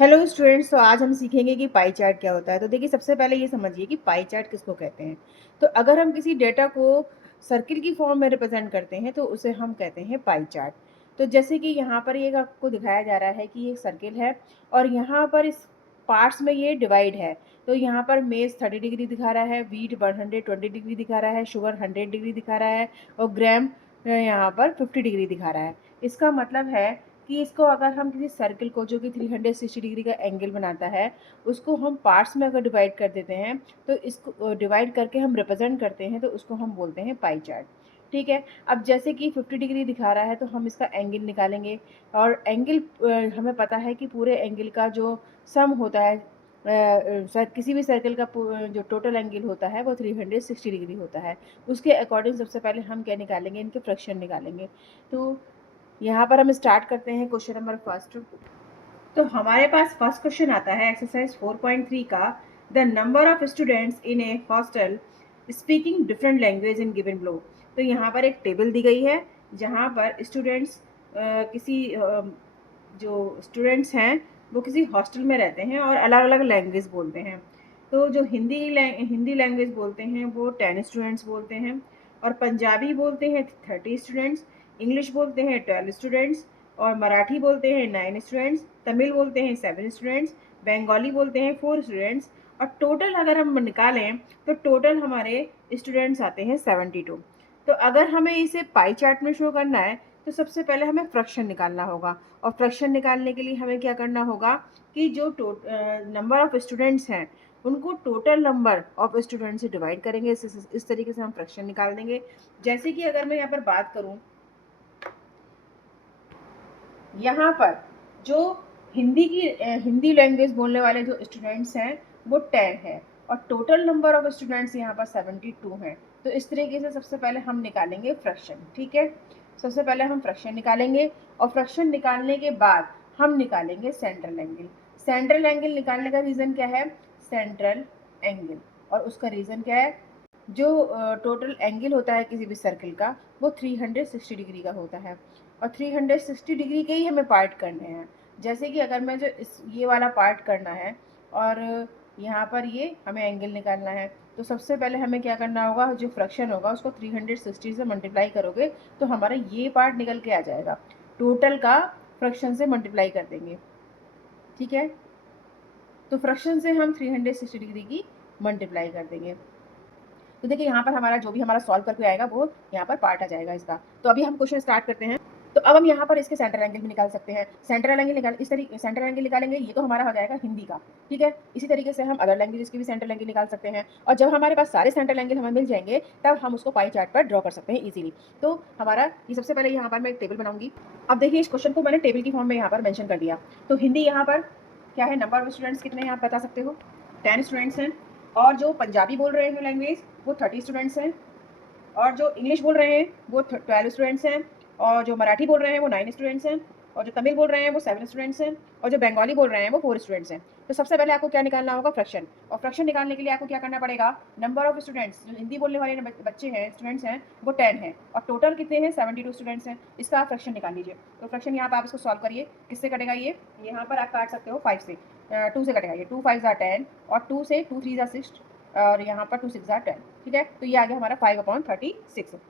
Hello students, तो आज हम सीखेंगे कि पाई चार्ट क्या होता है। तो देखिए, सबसे पहले ये समझिए कि पाई चार्ट किसको कहते हैं। तो अगर हम किसी डेटा को सर्किल की फॉर्म में रिप्रेजेंट करते हैं तो उसे हम कहते हैं पाई चार्ट। तो जैसे कि यहाँ पर ये आपको दिखाया जा रहा है कि ये सर्किल है और यहाँ पर इस पार्ट्स में ये डिवाइड है। तो यहाँ पर मेज़ 30 डिग्री दिखा रहा है, वीट 120 डिग्री दिखा रहा है, शुगर 100 डिग्री दिखा रहा है और ग्राम यहाँ पर 50 डिग्री दिखा रहा है। इसका मतलब है कि इसको अगर हम किसी सर्किल को, जो कि 360 डिग्री का एंगल बनाता है, उसको हम पार्ट्स में अगर डिवाइड कर देते हैं, तो इसको डिवाइड करके हम रिप्रेजेंट करते हैं, तो उसको हम बोलते हैं पाई चार्ट। ठीक है। अब जैसे कि 50 डिग्री दिखा रहा है तो हम इसका एंगल निकालेंगे और एंगल हमें पता है कि पूरे एंगल का जो सम होता है, किसी भी सर्कल का जो टोटल एंगल होता है वो 360 डिग्री होता है। उसके अकॉर्डिंग सबसे पहले हम क्या निकालेंगे, इनके फ्रैक्शन निकालेंगे। तो यहाँ पर हम स्टार्ट करते हैं क्वेश्चन नंबर फर्स्ट। तो हमारे पास फर्स्ट क्वेश्चन आता है एक्सरसाइज 4.3 का। The number of students in A hostel speaking different language in given below. तो यहाँ पर एक टेबल दी गई है जहाँ पर स्टूडेंट्स किसी जो स्टूडेंट्स हैं वो किसी हॉस्टल में रहते हैं और अलग अलग लैंग्वेज बोलते हैं। तो जो हिंदी लैंग्वेज बोलते हैं वो 10 स्टूडेंट्स बोलते हैं, और पंजाबी बोलते हैं 30 स्टूडेंट्स, इंग्लिश बोलते हैं 12 स्टूडेंट्स, और मराठी बोलते हैं 9 स्टूडेंट्स, तमिल बोलते हैं 7 स्टूडेंट्स, बंगाली बोलते हैं 4 स्टूडेंट्स, और टोटल अगर हम निकालें तो टोटल हमारे स्टूडेंट्स आते हैं 72। तो अगर हमें इसे पाई चार्ट में शो करना है तो सबसे पहले हमें फ्रैक्शन निकालना होगा, और फ्रैक्शन निकालने के लिए हमें क्या करना होगा कि जो नंबर ऑफ स्टूडेंट्स हैं उनको टोटल नंबर ऑफ स्टूडेंट से डिवाइड करेंगे। इस तरीके से हम फ्रैक्शन निकाल देंगे। जैसे कि अगर मैं यहाँ पर बात करूँ, यहाँ पर जो हिंदी लैंग्वेज बोलने वाले जो स्टूडेंट्स हैं वो 10 है, और टोटल नंबर ऑफ स्टूडेंट्स यहाँ पर 72 हैं। तो इस तरीके से सबसे पहले हम निकालेंगे फ्रैक्शन। ठीक है। सबसे पहले हम फ्रैक्शन निकालेंगे और फ्रैक्शन निकालने के बाद हम निकालेंगे सेंट्रल एंगल। सेंट्रल एंगल निकालने का रीज़न क्या है? Central angle. और उसका रीज़न क्या है? जो टोटल एंगल होता है किसी भी सर्किल का वो 360 डिग्री का होता है, और 360 डिग्री के ही हमें पार्ट करने हैं। जैसे कि अगर मैं जो ये वाला पार्ट करना है और यहाँ पर ये हमें एंगल निकालना है, तो सबसे पहले हमें क्या करना होगा, जो फ्रैक्शन होगा उसको 360 से मल्टीप्लाई करोगे तो हमारा ये पार्ट निकल के आ जाएगा। टोटल का फ्रैक्शन से मल्टीप्लाई कर देंगे। ठीक है। तो फ्रैक्शन से हम 360 डिग्री की मल्टीप्लाई कर देंगे। तो देखिए, यहाँ पर हमारा जो भी हमारा सॉल्व करके आएगा वो यहाँ पर पार्ट आ जाएगा इसका। तो अभी हम क्वेश्चन स्टार्ट करते हैं। तो अब हम यहाँ पर इसके सेंट्रल एंगल भी निकाल सकते हैं। सेंट्रल एंगल निकालेंगे, ये तो हमारा हो जाएगा हिंदी का। ठीक है। इसी तरीके से हम अदर लैंग्वेजेस की भी सेंट्रल एंगल निकाल सकते हैं, और जब हमारे पास सारे सेंट्रल एंगल हमें मिल जाएंगे तब हम उसको पाई चार्ट पर ड्रॉ कर सकते हैं इजीली। तो हमारा ये सबसे पहले यहाँ पर मैं एक टेबल बनाऊंगी। अब देखिए, इस क्वेश्चन को मैंने टेबल की फॉर्म में यहाँ पर मेंशन कर दिया। तो हिंदी यहाँ पर क्या है, नंबर ऑफ स्टूडेंट्स कितने हैं आप बता सकते हो? 10 स्टूडेंट्स हैं। और जो पंजाबी बोल रहे हैं लैंग्वेज वो 30 स्टूडेंट्स हैं, और जो इंग्लिश बोल रहे हैं वो 12 स्टूडेंट्स हैं, और जो मराठी बोल रहे हैं वो 9 स्टूडेंट्स हैं, और जो तमिल बोल रहे हैं वो 7 स्टूडेंट्स हैं, और जो बंगाली बोल रहे हैं वो 4 स्टूडेंट्स हैं। तो सबसे पहले आपको क्या निकालना होगा? फ्रैक्शन। और फ्रैक्शन निकालने के लिए आपको क्या करना पड़ेगा? नंबर ऑफ स्टूडेंट्स, जो हिंदी बोलने वाले बच्चे हैं, स्टूडेंट्स हैं, वो 10 हैं, और टोटल कितने हैं? 72 स्टूडेंट्स हैं। इसका आप फ्रैक्शन निकाल लीजिए। तो फ्रैक्शन यहाँ पर आप इसको सॉल्व करिए। किससे कटेगा ये? यहाँ पर आप काट सकते हो 5 से, 2 से कटेगा ये। 2 5 ज़ा 10, और 2 से 2 3 ज़ा 6, और यहाँ पर 2 6 ज़ा 10। ठीक है। तो ये आ गया हमारा 5/36।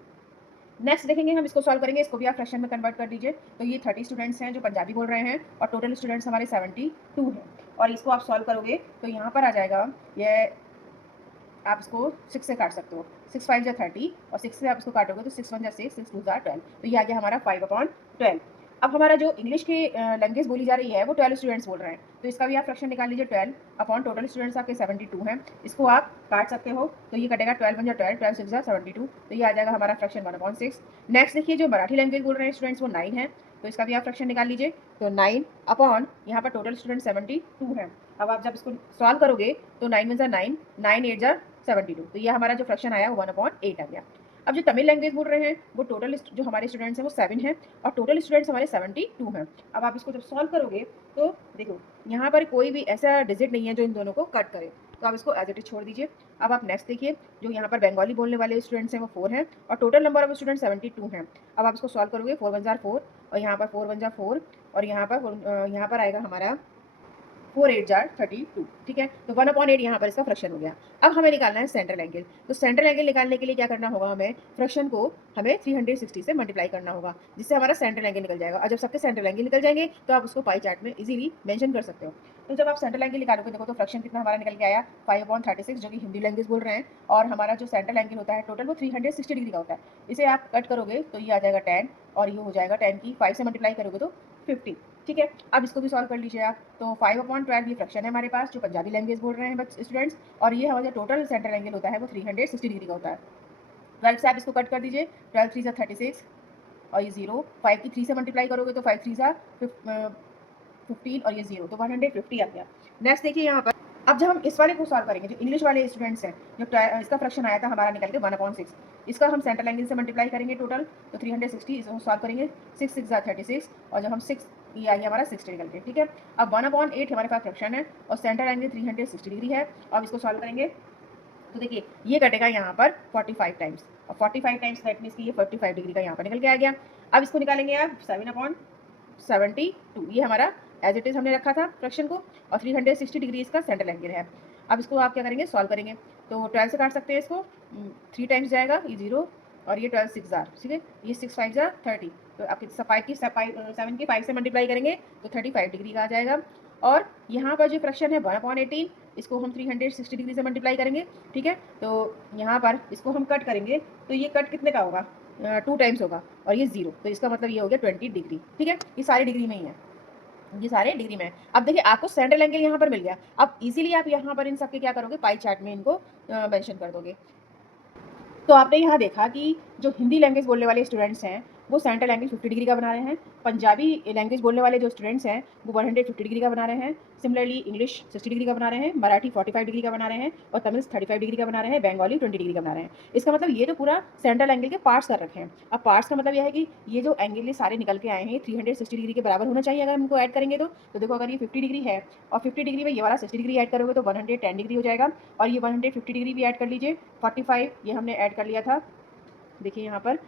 नेक्स्ट देखेंगे, हम इसको सॉल्व करेंगे। इसको भी आप फ्रैक्शन में कन्वर्ट कर दीजिए। तो ये 30 स्टूडेंट्स हैं जो पंजाबी बोल रहे हैं, और टोटल स्टूडेंट्स हमारे 72 हैं। और इसको आप सॉल्व करोगे तो यहाँ पर आ जाएगा ये, आप इसको 6 से काट सकते हो। 6 5 जा 30, और 6 से आप इसको काटोगे तो 6 1 जा 6, 6 2 जा 12। तो ये आ गया हमारा 5/12। अब हमारा जो इंग्लिश की लैंग्वेज बोली जा रही है वो 12 स्टूडेंट्स बोल रहे हैं, तो इसका भी आप फ्रैक्शन निकाल लीजिए। 12 अपॉन टोटल स्टूडेंट्स आपके 72 हैं। इसको आप काट सकते हो, तो ये कटेगा 12 1 जा 12, 12 6 जा 72। तो ये आ जाएगा हमारा फ्रैक्शन 1/6। नेक्स्ट देखिए, जो मराठी लैंग्वेज बोल रहे हैं स्टूडेंट्स वो 9 है, तो इसका भी आप फ्रैक्शन निकाल लीजिए। तो 9 अपॉन यहाँ पर टोटल स्टूडेंट 72 हैं। अब आप जब इसको सॉल्व करोगे तो 9 1 जा 9, 9 8 जा 72। तो ये हमारा जो फ्रैक्शन आया वो 1/8 आ गया। अब जो तमिल लैंग्वेज बोल रहे हैं वो टोटल जो हमारे स्टूडेंट्स हैं वो 7 हैं, और टोटल स्टूडेंट्स हमारे 72 हैं। अब आप इसको जब सॉल्व करोगे तो देखो, यहाँ पर कोई भी ऐसा डिजिट नहीं है जो इन दोनों को कट करे, तो आप इसको एज इट इज छोड़ दीजिए। अब आप नेक्स्ट देखिए, जो यहाँ पर बंगाली बोलने वाले स्टूडेंट्स हैं वो 4 हैं, और टोटल नंबर ऑफ स्टूडेंट 72 हैं। अब आप इसको सॉल्व करोगे, 4 1 जा 4, और यहाँ पर 4 1 जा 4, और यहाँ पर आएगा हमारा 4 8 जार 32, ठीक है। तो 1/8 यहाँ पर इसका फ्रैक्शन हो गया। अब हमें निकालना है सेंट्रल एंगल। तो सेंट्रल एंगल निकालने के लिए क्या करना होगा, हमें फ्रैक्शन को हमें 360 से मल्टीप्लाई करना होगा, जिससे हमारा सेंट्रल एंगल निकल जाएगा। और जब सबके सेंट्रल एंगल निकल जाएंगे तो आप उसको पाई चार्ट में इजीली मेंशन कर सकते हो। तो जब आप सेंट्रल एंगल निकालोगे, देखो तो फ्रैक्शन कितना हमारा निकल के आया 5/36, जो कि हिंदी लैंग्वेज बोल रहे हैं। और हमारा जो सेंट्रल एंगल होता है टोटल वो 360 डिग्री का होता है। इसे आप कट करोगे तो ये आ जाएगा 10, और ये हो जाएगा 10 की 5 से मल्टीप्लाई करोगे तो 50, ठीक है। अब इसको भी सॉल्व कर लीजिए आप। तो 5/12 ये फ्रैक्शन है हमारे पास, जो पंजाबी लैंग्वेज बोल रहे हैं स्टूडेंट्स। और ये हमारा टोटल सेंट्रल एंगल होता है वो 360 डिग्री का होता है। 12 से आप इसको कट कर दीजिए, 12 3 सा 36, और ये 0, 5 की 3 से मल्टीप्लाई करोगे तो 5 3 सा 15, और ये 0, तो 150 आ गया। नेक्स्ट देखिए यहाँ पर, अब जब हम इस वाले को सॉल्व करेंगे, जो इंग्लिश वाले स्टूडेंट्स हैं, जो इसका फ्रैक्शन आया था हमारा निकल के 1/6, इसका हम सेंट्रल एंगल से मल्टीप्लाई करेंगे टोटल, तो 360, इसको सॉल्व करेंगे, 6 6 36, और जब हम 6, ये आ गया हमारा 60 निकल के, ठीक है। अब 1/8 हमारे पास फ्रैक्शन है और सेंट्रल एंगल 360 डिग्री है। अब इसको सॉल्व करेंगे तो देखिए ये कटेगा यहाँ पर 45 टाइम्स, और 45 टाइम्स दैट मीन्स कि ये 45 डिग्री का यहाँ पर निकल के आ गया। अब इसको निकालेंगे आप 7/72, ये हमारा एज इट इज़ हमने रखा था फ्रैक्शन को, और 360 डिग्री इसका सेंट्रल एंगल है। अब इसको आप क्या करेंगे, सॉल्व करेंगे। तो 12 से काट सकते हैं इसको, 3 टाइम्स जाएगा, ये 0, और ये 12 6 जार, ठीक है, ये 6 5 जार 30, तो आपके 5 की 7 की 5 से मल्टीप्लाई करेंगे तो 35 डिग्री का आ जाएगा। और यहाँ पर जो फ्रैक्शन है 1/18, इसको हम 360 डिग्री से मल्टीप्लाई करेंगे, ठीक है। तो यहाँ पर इसको हम कट करेंगे, तो ये कट कितने का होगा, 2 टाइम्स होगा, और ये 0, तो इसका मतलब ये हो गया 20 डिग्री, ठीक है। ये सारे डिग्री में ही है, ये सारे डिग्री में है। अब देखिए आपको सेंट्रल एंगल यहाँ पर मिल गया। अब इजीली आप यहाँ पर इन सब के क्या करोगे, पाई चार्ट में इनको मेंशन कर दोगे। तो आपने यहाँ देखा कि जो हिंदी लैंग्वेज बोलने वाले स्टूडेंट्स हैं वो सेंट्रल एंगल 50 डिग्री का बना रहे हैं। पंजाबी लैंग्वेज बोलने वाले जो स्टूडेंट्स हैं वो 150 डिग्री का बना रहे हैं। सिमिलरली इंग्लिश 60 डिग्री का बना रहे हैं, मराठी 45 डिग्री का बना रहे हैं, और तमिल 35 डिग्री का बना रहे हैं, बंगाली 20 डिग्री का बना रहे हैं। इसका मतलब ये तो पूरा सेंट्रल एंगल के पार्ट्स कर रखे हैं। अब पार्ट्स का मतलब यह है कि ये जो एंगल ये सारे निकल के आए हैं 360 डिग्री के बराबर होना चाहिए अगर हम इनको ऐड करेंगे तो देखो अगर ये 50 डिग्री है और 50 डिग्री में ये वाला 60 डिग्री ऐड करोगे तो 110 डिग्री हो जाएगा। और ये 150 डिग्री भी ऐड कर लीजिए, 45 ये हमने ऐड कर लिया था, देखिए यहाँ पर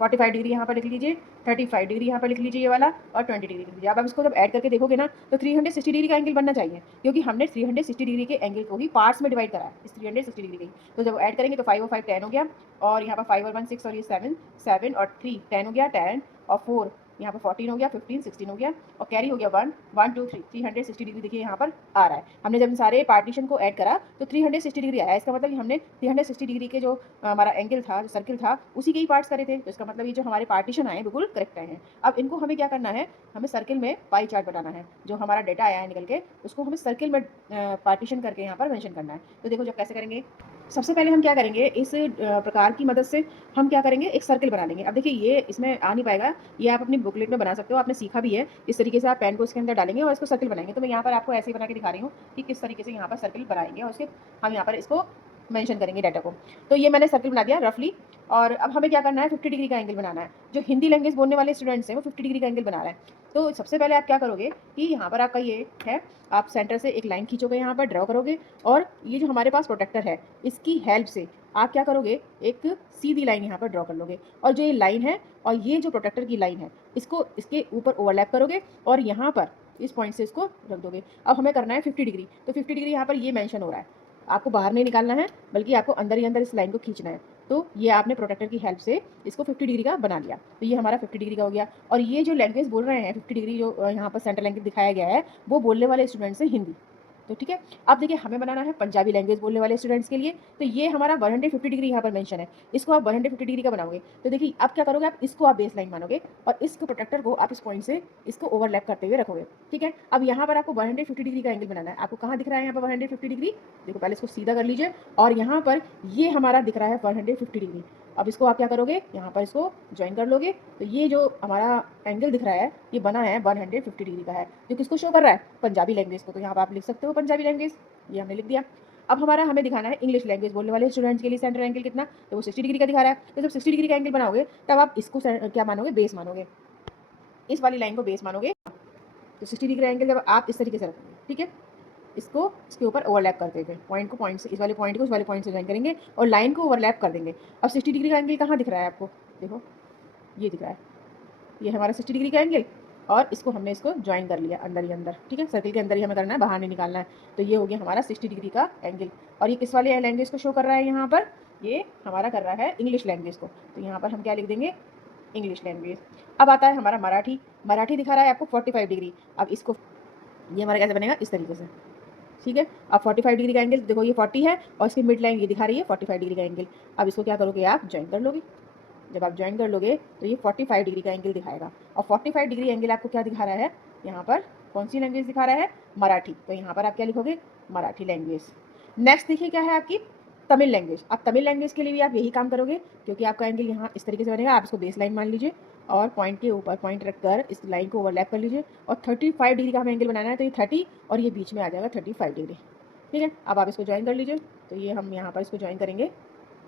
45 डिग्री यहाँ पर लिख लीजिए, 35 डिग्री यहाँ पर लिख लीजिए ये वाला, और 20 डिग्री लिख लीजिए। अब आप इसको जब ऐड करके देखोगे ना तो 360 डिग्री का एंगल बनना चाहिए, क्योंकि हमने 360 डिग्री के एंगल को ही पार्ट्स में डिवाइड करा है इस 360 डिग्री के ही। तो जब ऐड करेंगे तो 5 और 5 10 हो गया, और यहाँ पर 5 और 1 6, और ये 7 7 और 3 10 हो गया, 10 और 4 यहाँ पर 14 हो गया, 15 16 हो गया, और कैरी हो गया 1 1 2 3 360 डिग्री देखिए यहाँ पर आ रहा है। हमने जब इन सारे पार्टीशन को ऐड करा तो 360 डिग्री आया। इसका मतलब हमने 360 डिग्री के जो हमारा एंगल था, जो सर्किल था, उसी के ही पार्ट्स करे थे। तो इसका मतलब ये जो हमारे पार्टीशन आए बिल्कुल करेक्ट आए हैं। अब इनको हमें क्या करना है, हमें सर्किल में पाई चार्ट बनाना है। जो हमारा डेटा आया है निकल के उसको हमें सर्किल में पार्टीशन करके यहाँ पर मेंशन करना है। तो देखो जब कैसे करेंगे, सबसे पहले हम क्या करेंगे, इस प्रकार की मदद से हम क्या करेंगे, एक सर्किल बना लेंगे। अब देखिए ये इसमें आ नहीं पाएगा, ये आप अपनी बुकलेट में बना सकते हो, आपने सीखा भी है। इस तरीके से आप पेन को इसके अंदर डालेंगे और इसको सर्किल बनाएंगे। तो मैं यहाँ पर आपको ऐसे ही बना के दिखा रही हूँ कि किस तरीके से यहाँ पर सर्किल बनाएंगे, और उसके हम यहाँ पर इसको मेंशन करेंगे डाटा को। तो ये मैंने सर्किल बना दिया रफली। और अब हमें क्या करना है, 50 डिग्री का एंगल बनाना है। जो हिंदी लैंग्वेज बोलने वाले स्टूडेंट्स हैं वो 50 डिग्री का एंगल बना रहे हैं। तो सबसे पहले आप क्या करोगे कि यहाँ पर आपका ये है, आप सेंटर से एक लाइन खींचोगे, यहाँ पर ड्रॉ करोगे, और ये जो हमारे पास प्रोटेक्टर है इसकी हेल्प से आप क्या करोगे, एक सीधी लाइन यहाँ पर ड्रॉ कर लोगे। और जो ये लाइन है और ये जो प्रोटेक्टर की लाइन है इसको इसके ऊपर ओवरलैप करोगे, और यहाँ पर इस पॉइंट से इसको रख दोगे। अब हमें करना है 50 डिग्री, तो 50 डिग्री यहाँ पर ये मेंशन हो रहा है। आपको बाहर नहीं निकालना है, बल्कि आपको अंदर ही अंदर इस लाइन को खींचना है। तो ये आपने प्रोटेक्टर की हेल्प से इसको 50 डिग्री का बना लिया। तो ये हमारा 50 डिग्री का हो गया। और ये जो लैंग्वेज बोल रहे हैं 50 डिग्री, जो यहाँ पर सेंट्रल लैंग्वेज दिखाया गया है, वो बोलने वाले स्टूडेंट्स हैं हिंदी। तो ठीक है, अब देखिए हमें बनाना है पंजाबी लैंग्वेज बोलने वाले स्टूडेंट्स के लिए। तो ये हमारा 150 डिग्री यहाँ पर मेंशन है, इसको आप 150 डिग्री का बनाओगे। तो देखिए अब क्या करोगे, आप इसको आप बेस लाइन मानोगे और इसको प्रोटेक्टर को आप इस पॉइंट से इसको ओवरलैप करते हुए रखोगे। ठीक है, अब यहाँ पर आपको 150 डिग्री का एंगल बनाना है। आपको कहाँ दिख रहा है यहाँ पर 150 डिग्री, देखो पहले इसको सीधा कर लीजिए, और यहाँ पर ये हमारा दिख रहा है 150 डिग्री। अब इसको आप क्या करोगे, यहाँ पर इसको ज्वाइन कर लोगे। तो ये जो हमारा एंगल दिख रहा है ये बना है 150 डिग्री का है, जो किसको शो कर रहा है, पंजाबी लैंग्वेज को। तो यहाँ पर आप लिख सकते हो पंजाबी लैंग्वेज, ये हमने लिख दिया। अब हमारा हमें दिखाना है इंग्लिश लैंग्वेज बोलने वाले स्टूडेंट्स के लिए सेंट्रल एंगल कितना, तो वो 60 डिग्री का दिखा रहा है। तो जब 60 डिग्री का एंगल बनाओगे तब आप इसको क्या मानोगे, बेस मानोगे, इस वाली लाइन को बेस मानोगे। तो 60 डिग्री एंगल जब आप इस तरीके से रखोगे, ठीक है, इसको इसके ऊपर ओवरलैप कर देंगे, पॉइंट को पॉइंट से, इस वाले पॉइंट को इस वाले पॉइंट से ज्वाइन करेंगे और लाइन को ओवरलैप कर देंगे। अब 60 डिग्री का एंगल कहाँ दिख रहा है आपको, देखो ये दिख रहा है, ये हमारा 60 डिग्री का एंगल। और इसको हमने इसको ज्वाइन कर लिया अंदर ही अंदर, ठीक है, सर्किल के अंदर ही हमें करना है, बाहर नहीं निकालना है। तो ये हो गया हमारा 60 डिग्री का एंगल। और ये किस वाले लैंग्वेज को शो कर रहा है यहाँ पर, ये हमारा कर रहा है इंग्लिश लैंग्वेज को। तो यहाँ पर हम क्या लिख देंगे, इंग्लिश लैंग्वेज। अब आता है हमारा मराठी। मराठी दिखा रहा है आपको 45 डिग्री। अब इसको, ये हमारा कैसे बनेगा, इस तरीके से, ठीक है। अब 45 डिग्री का एंगल देखो, ये 40 है और इसकी मिड लाइन ये दिखा रही है 45 डिग्री का एंगल। अब इसको क्या करोगे, आप ज्वाइन कर लोगे। जब आप ज्वाइन कर लोगे तो ये 45 डिग्री का एंगल दिखाएगा। और 45 डिग्री एंगल आपको क्या दिखा रहा है, यहाँ पर कौन सी लैंग्वेज दिखा रहा है, मराठी। तो यहाँ पर आप क्या लिखोगे, मराठी लैंग्वेज। नेक्स्ट देखिए क्या है आपकी, तमिल लैंग्वेज। अब तमिल लैंग्वेज के लिए भी आप यही काम करोगे, क्योंकि आपका एंगल यहाँ इस तरीके से बनेगा। आप इसको बेस लाइन मान लीजिए और पॉइंट के ऊपर पॉइंट रखकर इस लाइन को ओवरलैप कर लीजिए और 35 डिग्री का हमें एंगल बनाना है। तो ये 30 और ये बीच में आ जाएगा 35 डिग्री, ठीक है। अब आप इसको ज्वाइन कर लीजिए। तो ये हम यहाँ पर इसको ज्वाइन करेंगे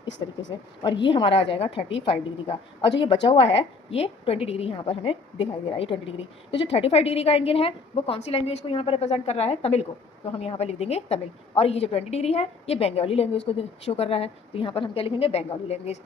इस तरीके से, और ये हमारा आ जाएगा 35 डिग्री का। और जो ये बचा हुआ है ये 20 डिग्री यहाँ पर हमें दिखाई दे रहा है, ये 20 डिग्री। तो जो 35 डिग्री का एंगल है वो कौन सी लैंग्वेज को यहाँ पर रिप्रेजेंट कर रहा है, तमिल को। तो हम यहाँ पर लिख देंगे तमिल। और ये जो 20 डिग्री है ये बंगाली लैंग्वेज को शो कर रहा है। तो यहाँ पर हम क्या लिखेंगे, बंगाली लैंग्वेज।